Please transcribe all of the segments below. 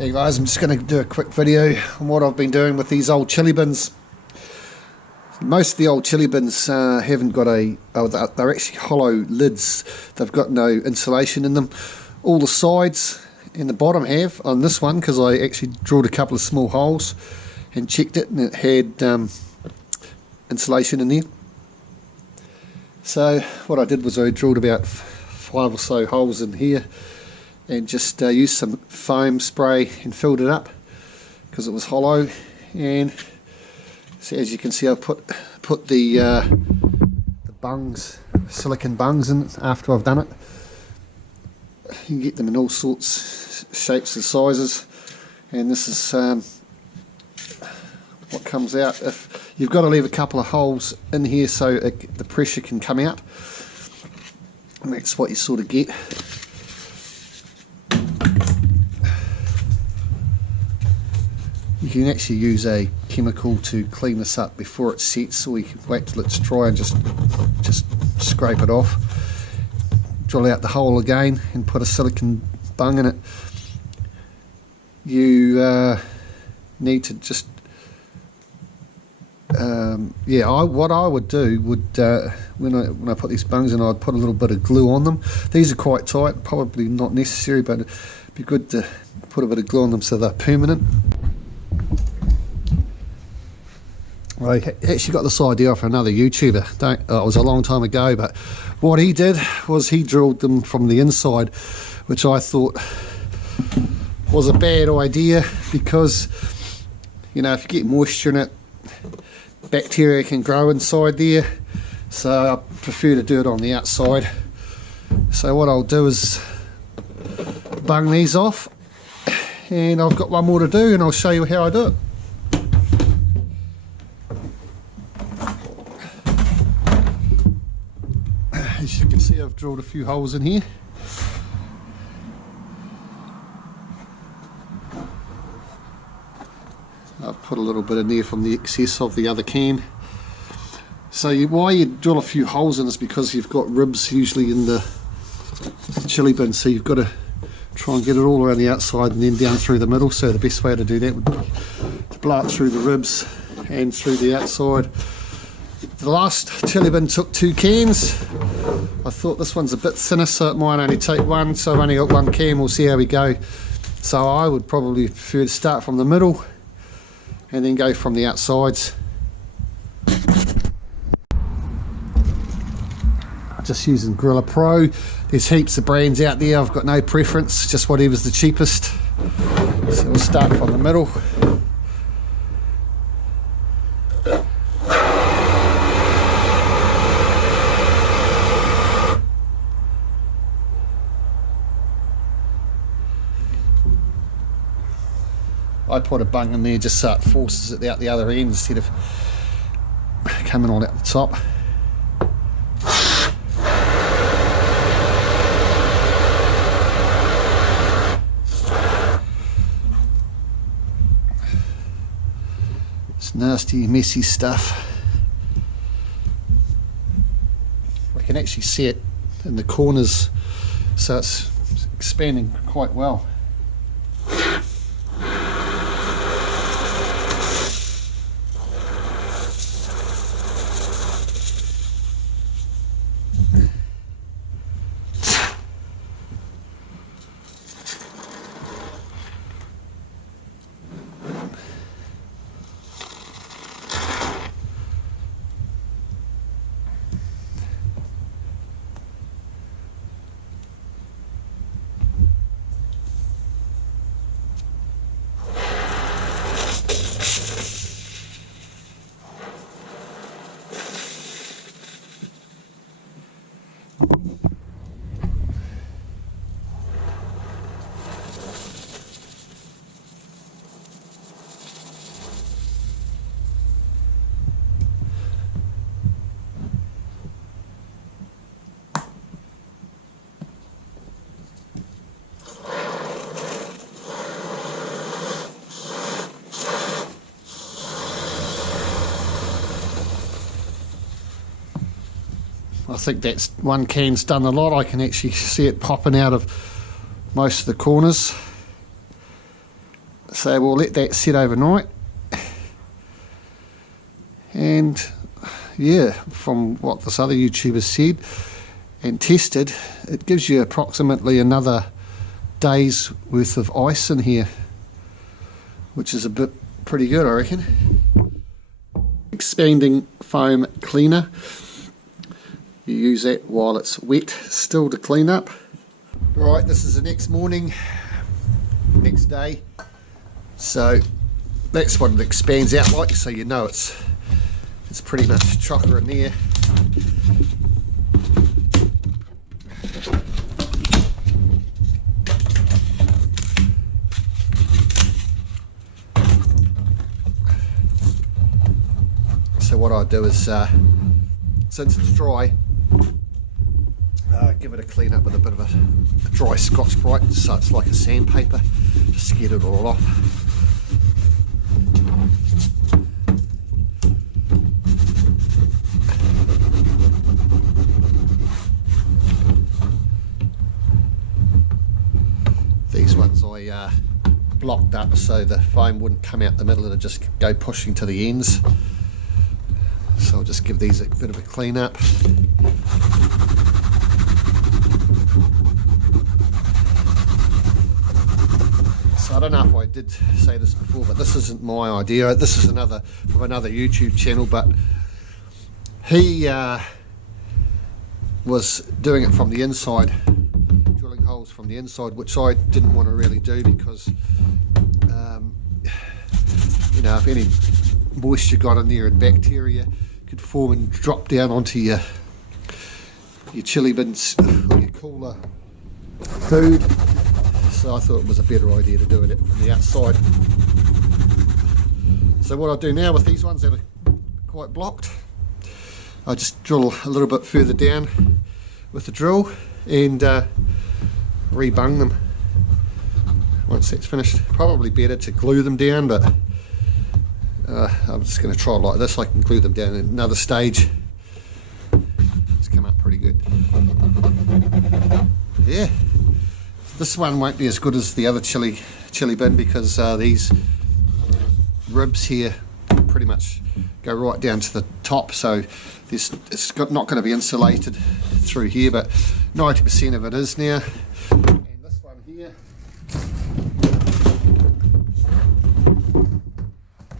Hey guys, I'm just going to do a quick video on what I've been doing with these old chili bins. Most of the old chili bins haven't got they're actually hollow lids. They've got no insulation in them. All the sides and the bottom have on this one, because I actually drilled a couple of small holes and checked it, and it had insulation in there. So what I did was I drilled about 5 or so holes in here and just used some foam spray and filled it up because it was hollow. And so as you can see, I've put the bungs, silicon bungs in after I've done it. You can get them in all sorts, shapes and sizes, and this is what comes out. If you've got to leave a couple of holes in here so the pressure can come out, and that's what you sort of get. You can actually use a chemical to clean this up before it sets, or you can wait till it's dry and just scrape it off. Drill out the hole again and put a silicon bung in it. You need to just what I would do when I put these bungs in, I'd put a little bit of glue on them. These are quite tight, probably not necessary, but it'd be good to put a bit of glue on them so they're permanent. I actually got this idea off another YouTuber. It was a long time ago, but what he did was he drilled them from the inside, which I thought was a bad idea, because you know, if you get moisture in it, bacteria can grow inside there. So I prefer to do it on the outside. So what I'll do is bung these off, and I've got one more to do, and I'll show you how I do it. As you can see, I've drilled a few holes in here. I've put a little bit in there from the excess of the other can. So why you drill a few holes in is because you've got ribs usually in the chili bin, so you've got to try and get it all around the outside and then down through the middle. So the best way to do that would be to blow it through the ribs and through the outside. The last chili bin took 2 cans. I thought this one's a bit thinner, so it might only take 1, so I've only got 1 can. We'll see how we go. So I would probably prefer to start from the middle and then go from the outsides. Just using Gorilla Pro. There's heaps of brands out there. I've got no preference, just whatever's the cheapest. So we'll start from the middle. I put a bung in there just so it forces it out the other end instead of coming on at the top. It's nasty, messy stuff. I can actually see it in the corners, so it's expanding quite well. I think that's 1 can's done a lot. I can actually see it popping out of most of the corners. So we'll let that sit overnight. And yeah, from what this other YouTuber said and tested, it gives you approximately another day's worth of ice in here, which is a bit pretty good, I reckon. Expanding foam cleaner. You use that while it's wet still to clean up. Right, this is the next morning, next day. So that's what it expands out like, so you know it's pretty much chocker in there. So what I do is, since it's dry, give it a clean up with a bit of a dry Scotch-Brite, so it's like a sandpaper, just get it all off. These ones I blocked up so the foam wouldn't come out the middle, it'd just go pushing to the ends. So I'll just give these a bit of a clean up. So I don't know if I did say this before, but this isn't my idea. This is from another YouTube channel, but he was doing it from the inside, drilling holes from the inside, which I didn't want to really do because you know, if any moisture got in there and bacteria could form and drop down onto your chili bins or your cooler food. So I thought it was a better idea to do it from the outside. So what I do now with these ones that are quite blocked, I just drill a little bit further down with the drill and rebung them once that's finished. Probably better to glue them down, but I'm just going to try it like this. I can glue them down in another stage. It's come up pretty good. Yeah, this one won't be as good as the other chili bin because these ribs here pretty much go right down to the top, so it's not going to be insulated through here, but 90% of it is now. And this one here,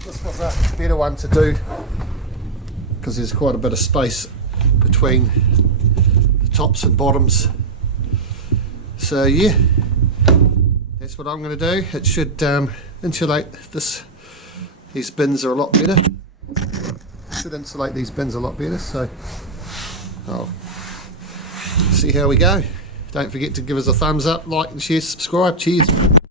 this was a better one to do because there's quite a bit of space between the tops and bottoms. So yeah, that's what I'm going to do. It should insulate these bins are a lot better. Should insulate these bins a lot better, so I'll see how we go. Don't forget to give us a thumbs up, like and share, subscribe. Cheers.